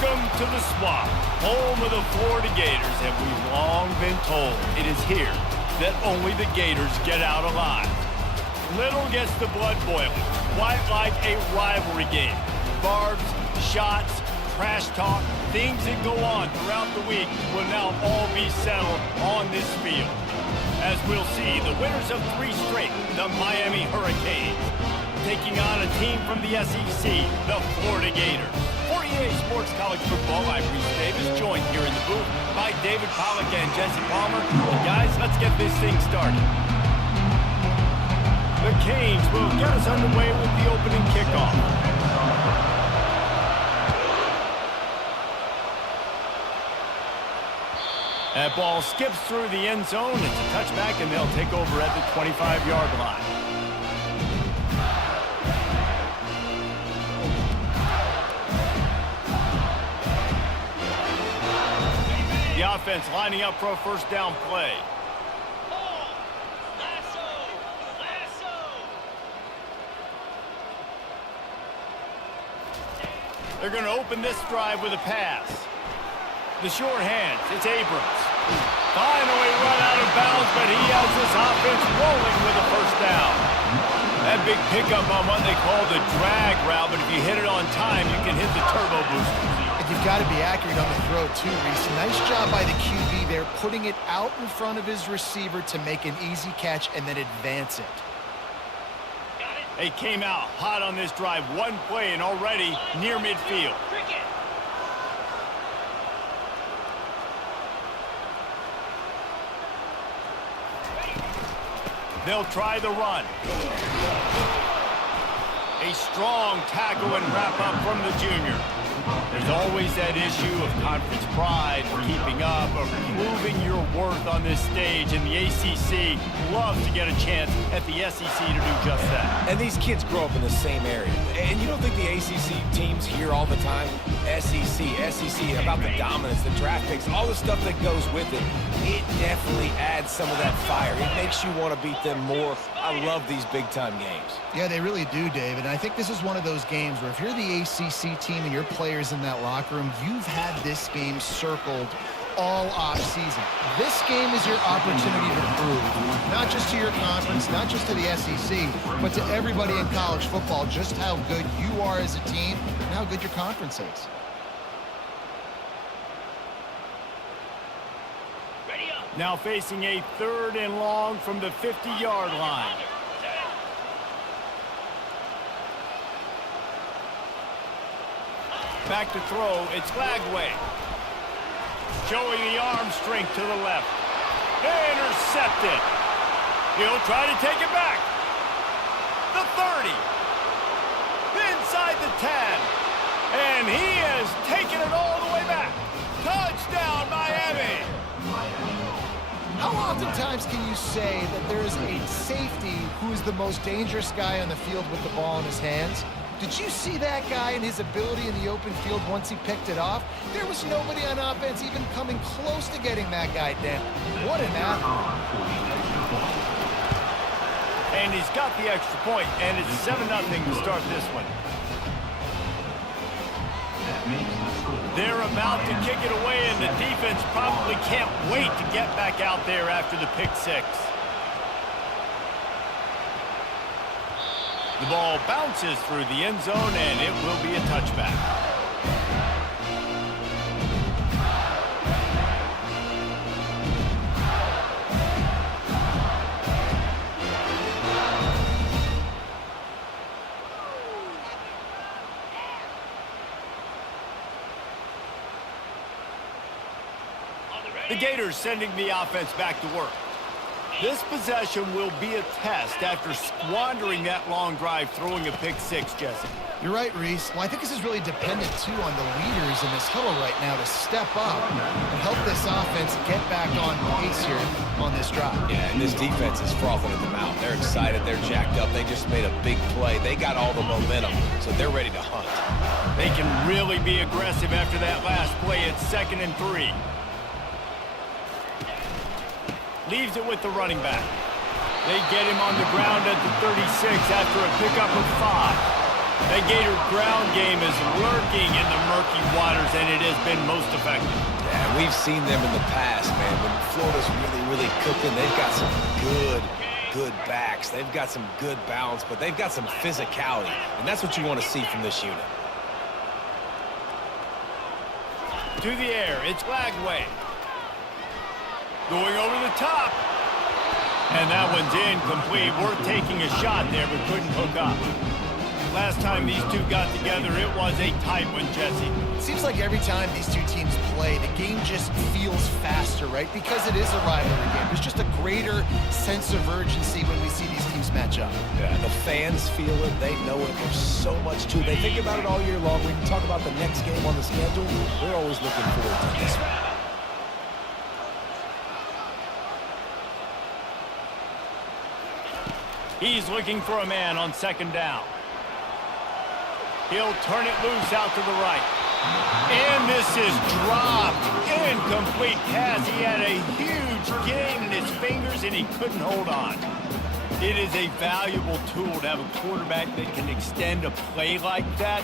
Welcome to the Swamp, home of the Florida Gators, and we've long been told it is here that only the Gators get out alive. Little gets the blood boiling, quite like a rivalry game. Barbs, shots, trash talk, things that go on throughout the week will now all be settled on this field. As we'll see, the winners of 3 straight, the Miami Hurricanes, taking on a team from the SEC, the Florida Gators. For EA Sports College Football, I'm Reese Davis, joined here in the booth by David Pollack and Jesse Palmer. And guys, let's get this thing started. The Canes will get us underway with the opening kickoff. That ball skips through the end zone. It's a touchback, and they'll take over at the 25-yard line. The offense lining up for a first down play. They're going to open this drive with a pass. The short hands, it's Abrams. Finally run out of bounds, but he has this offense rolling with a first down. That big pickup on what they call the drag route, but if you hit it on time, you can hit the turbo booster. And you've got to be accurate on the throw too, Reese. Nice job by the QB there, putting it out in front of his receiver to make an easy catch and then advance it. They came out hot on this drive, one play and already near midfield. They'll try the run. A strong tackle and wrap up from the junior. There's always that issue of conference pride, keeping up, of proving your worth on this stage, and the ACC loves to get a chance at the SEC to do just that. And these kids grow up in the same area. And you don't think the ACC teams hear all the time, SEC, about the dominance, the draft picks, all the stuff that goes with it. It definitely adds some of that fire. It makes you want to beat them more. I love these big-time games. Yeah, they really do, David. And I think this is one of those games where if you're the ACC team and your players in that locker room, you've had this game circled all off-season. This game is your opportunity to prove, not just to your conference, not just to the SEC, but to everybody in college football, just how good you are as a team and how good your conference is. Now facing a 3rd and long from the 50-yard line. Back to throw, it's Lagway. Showing the arm strength to the left. Intercepted. He'll try to take it back. The 30. Inside the 10. And he has taken it all the way back. Touchdown, Miami. How oftentimes can you say that there is a safety who is the most dangerous guy on the field with the ball in his hands? Did you see that guy and his ability in the open field once he picked it off? There was nobody on offense even coming close to getting that guy down. What an athlete. And he's got the extra point, and it's 7-0 to start this one. They're about to kick it away, and the defense probably can't wait to get back out there after the pick six. The ball bounces through the end zone, and it will be a touchback. The Gators sending the offense back to work. This possession will be a test after squandering that long drive, throwing a pick six, Jesse. You're right, Reese. Well, I think this is really dependent, too, on the leaders in this huddle right now to step up and help this offense get back on pace here on this drive. Yeah, and this defense is frothing at the mouth. They're excited. They're jacked up. They just made a big play. They got all the momentum, so they're ready to hunt. They can really be aggressive after that last play. It's 2nd and 3. Leaves it with the running back. They get him on the ground at the 36 after a pickup of 5. That Gator ground game is lurking in the murky waters, and it has been most effective. Yeah, we've seen them in the past, man. When Florida's really cooking, they've got some good backs. They've got some good balance, but they've got some physicality, and that's what you want to see from this unit. To the air, it's Lagway. Going over the top. And that one's incomplete. Worth taking a shot there, but couldn't hook up. Last time these two got together, it was a tight one, Jesse. It seems like every time these two teams play, the game just feels faster, right? Because it is a rivalry game. There's just a greater sense of urgency when we see these teams match up. Yeah, the fans feel it. They know it. There's so much to it. They think about it all year long. When you talk about the next game on the schedule, they're always looking forward to this one. He's looking for a man on second down. He'll turn it loose out to the right. And this is dropped. Incomplete pass. He had a huge gain in his fingers, and he couldn't hold on. It is a valuable tool to have a quarterback that can extend a play like that.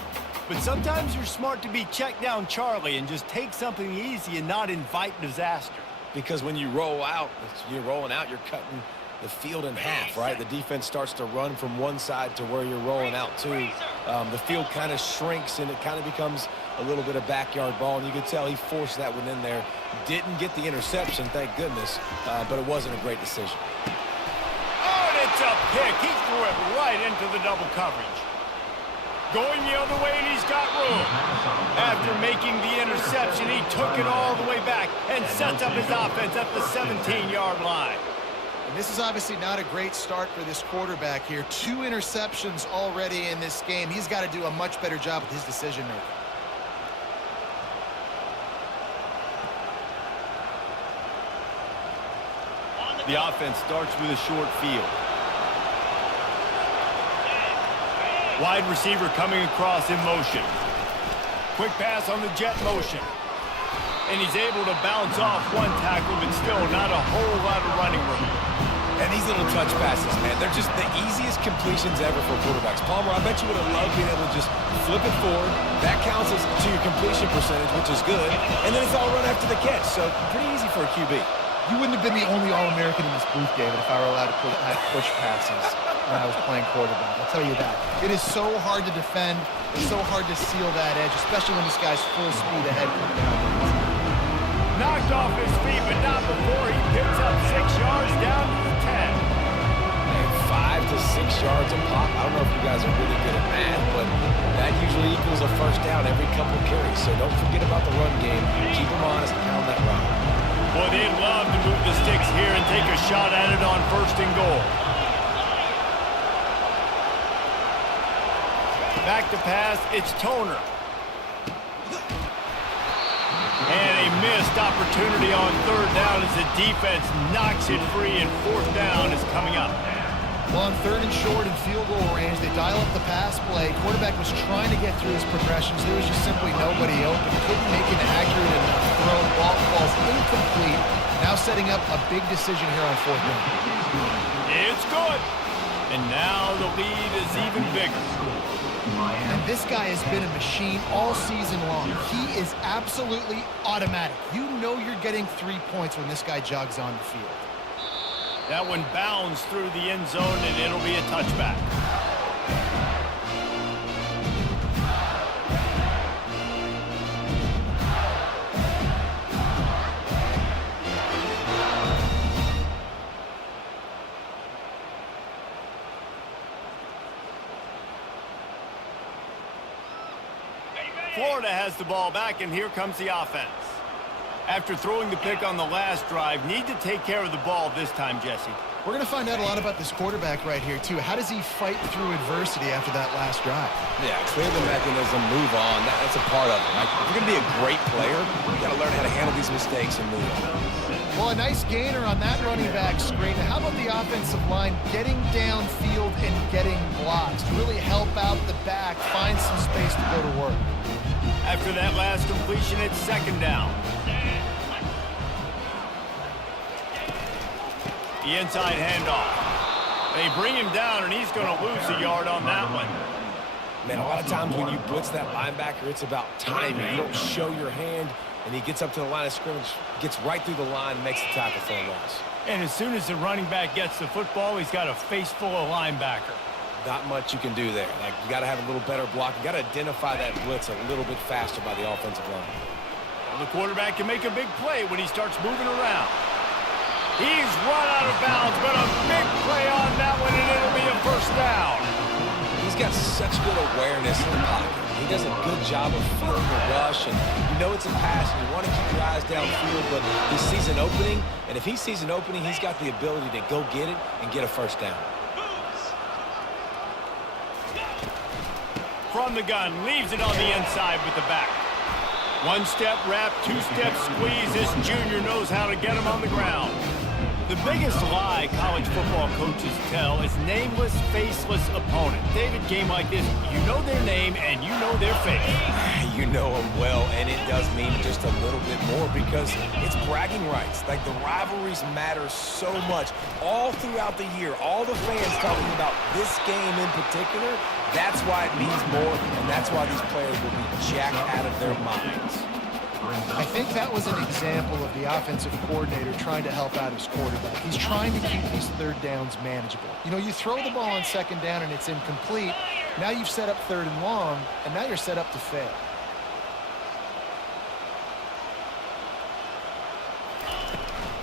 But sometimes you're smart to be check down Charlie and just take something easy and not invite disaster. Because when you roll out, you're rolling out, you're cutting the field in half, right? The defense starts to run from one side to where you're rolling out to. The field kind of shrinks, and it kind of becomes a little bit of backyard ball, and you could tell he forced that one in there. Didn't get the interception, thank goodness, but it wasn't a great decision. Oh, and it's a pick. He threw it right into the double coverage. Going the other way, and he's got room. After making the interception, he took it all the way back and sets up his offense at the 17-yard line. And this is obviously not a great start for this quarterback here. 2 interceptions already in this game. He's got to do a much better job with his decision-making. The offense starts with a short field. Wide receiver coming across in motion. Quick pass on the jet motion. And he's able to bounce off one tackle, but still not a whole lot of running room. And these little touch passes, man, they're just the easiest completions ever for quarterbacks. Palmer, I bet you would have loved being able to just flip it forward. That counts as to your completion percentage, which is good. And then it's all run after the catch, so pretty easy for a QB. You wouldn't have been the only All-American in this booth, David, if I were allowed to push passes when I was playing quarterback. I'll tell you that. It is so hard to defend. It's so hard to seal that edge, especially when this guy's full speed ahead coming down. Knocked off his feet, but not before he picks up 6 yards down to the 10. And 5 to 6 yards a pop. I don't know if you guys are really good at math, but that usually equals a first down every couple carries. So don't forget about the run game. Keep them honest and pound that run. Boy, they'd love to move the sticks here and take a shot at it on 1st and goal. Back to pass, it's Toner. And a missed opportunity on 3rd down as the defense knocks it free, and 4th down is coming up. Well, on 3rd and short and field goal range, they dial up the pass play. Quarterback was trying to get through his progressions. There was just simply nobody open. Couldn't make an accurate enough throw. Ball falls incomplete. Now setting up a big decision here on 4th down. It's good. And now the lead is even bigger. And this guy has been a machine all season long. He is absolutely automatic. You know you're getting 3 points when this guy jogs on the field. That one bounds through the end zone, and it'll be a touchback. Florida has the ball back, and here comes the offense. After throwing the pick on the last drive, need to take care of the ball this time, Jesse. We're going to find out a lot about this quarterback right here, too. How does he fight through adversity after that last drive? Yeah, clear the mechanism, move on. That's a part of it. Like, if you're going to be a great player, you got to learn how to handle these mistakes and move on. Well, a nice gainer on that running back screen. How about the offensive line getting downfield and getting blocks to really help out the back, find some space to go to work? After that last completion, it's 2nd down. The inside handoff. They bring him down, and he's going to lose a yard on that one. Man, a lot of times when you blitz that linebacker, it's about timing. You don't show your hand, and he gets up to the line of scrimmage, gets right through the line, and makes the tackle for a loss. And as soon as the running back gets the football, he's got a face full of linebacker. Not much you can do there. Like, you got to have a little better block. You got to identify that blitz a little bit faster by the offensive line. Well, the quarterback can make a big play when he starts moving around. He's run out of bounds, but a big play on that one, and it'll be a first down. He's got such good awareness in the pocket. He does a good job of feeling the rush, and you know it's a pass, and you want to keep your eyes downfield, but he sees an opening, and if he sees an opening, he's got the ability to go get it and get a first down. From the gun, leaves it on the inside with the back. One-step wrap, two-step squeeze. This junior knows how to get him on the ground. The biggest lie college football coaches tell is nameless, faceless opponent. David, game like this, you know their name and you know their face. You know them well, and it does mean just a little bit more because it's bragging rights. Like, the rivalries matter so much all throughout the year. All the fans talking about this game in particular, that's why it means more, and that's why these players will be jacked out of their minds. I think that was an example of the offensive coordinator trying to help out his quarterback. He's trying to keep these third downs manageable. You know, you throw the ball on second down and it's incomplete. Now you've set up third and long, and now you're set up to fail.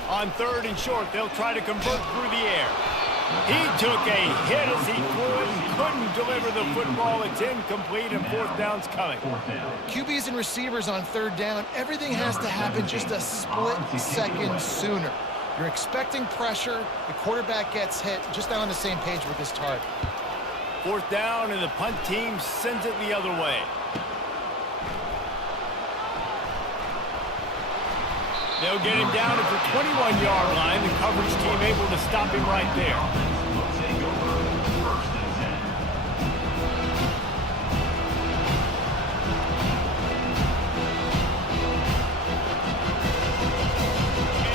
On third and short, they'll try to convert through the air. He took a hit as he threw it and couldn't deliver the football. It's incomplete, and fourth down's coming. QBs and receivers on third down, everything has to happen just a split second sooner. You're expecting pressure, the quarterback gets hit, just not on the same page with his target. Fourth down, and the punt team sends it the other way. They'll get him down at the 21-yard line. The coverage team able to stop him right there.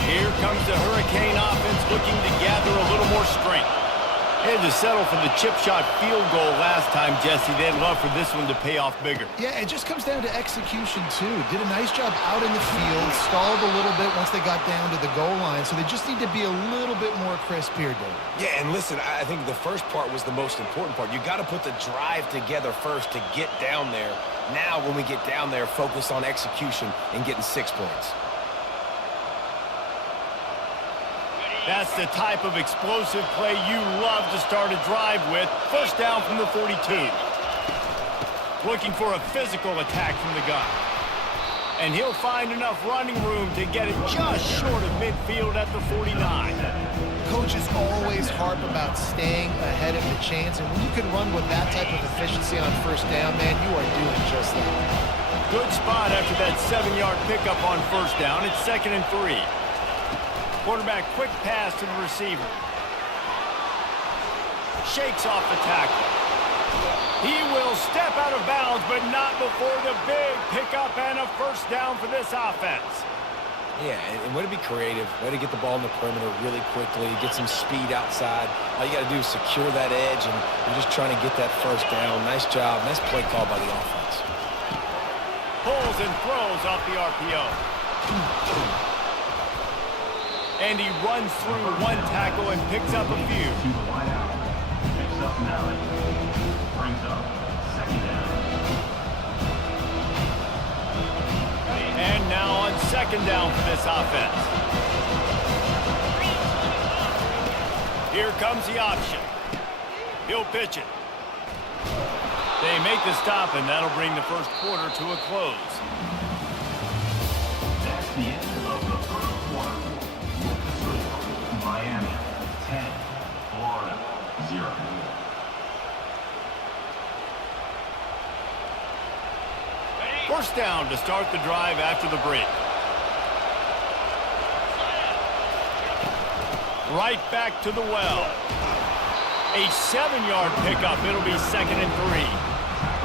Here comes the Hurricane offense looking to gather a little more strength. They had to settle for the chip shot field goal last time, Jesse. They'd love for this one to pay off bigger. Yeah, it just comes down to execution, too. Did a nice job out in the field, stalled a little bit once they got down to the goal line, so they just need to be a little bit more crisp here, Dave. Yeah, and listen, I think the first part was the most important part. You got to put the drive together first to get down there. Now, when we get down there, focus on execution and getting 6 points. That's the type of explosive play you love to start a drive with. First down from the 42. Looking for a physical attack from the gun. And he'll find enough running room to get it just short of midfield at the 49. Coaches always harp about staying ahead of the chains, and when you can run with that type of efficiency on first down, man, you are doing just that. Good spot after that 7-yard pickup on first down. It's 2nd and 3. Quarterback quick pass to the receiver. Shakes off the tackle. He will step out of bounds, but not before the big pickup and a first down for this offense. Yeah, and way to be creative, way to get the ball in the perimeter really quickly, get some speed outside. All you got to do is secure that edge, and you're just trying to get that first down. Nice job. Nice play call by the offense. Pulls and throws off the RPO. And he runs through one tackle and picks up a few. And now on 2nd down for this offense. Here comes the option. He'll pitch it. They make the stop, and that'll bring the first quarter to a close. That's the end of the first quarter. Miami 10, Florida 0. First down to start the drive after the break. Right back to the well. A 7-yard pickup. It'll be 2nd and 3.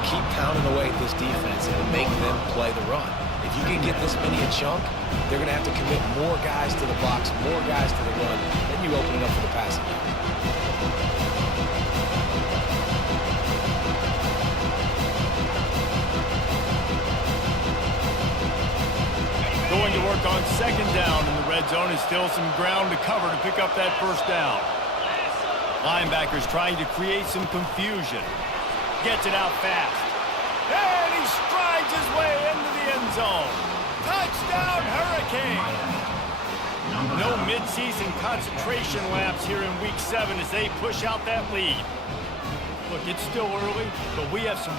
Keep pounding away at this defense and make them play the run. If you can get this many a chunk, they're going to have to commit more guys to the box, more guys to the run. Then you open it up for the passing game. work on second down in the red zone and still some ground to cover to pick up that first down. Linebackers trying to create some confusion. Gets it out fast. And he strides his way into the end zone. Touchdown, Hurricane! No mid-season concentration laps here in Week 7 as they push out that lead. Look, it's still early, but we have some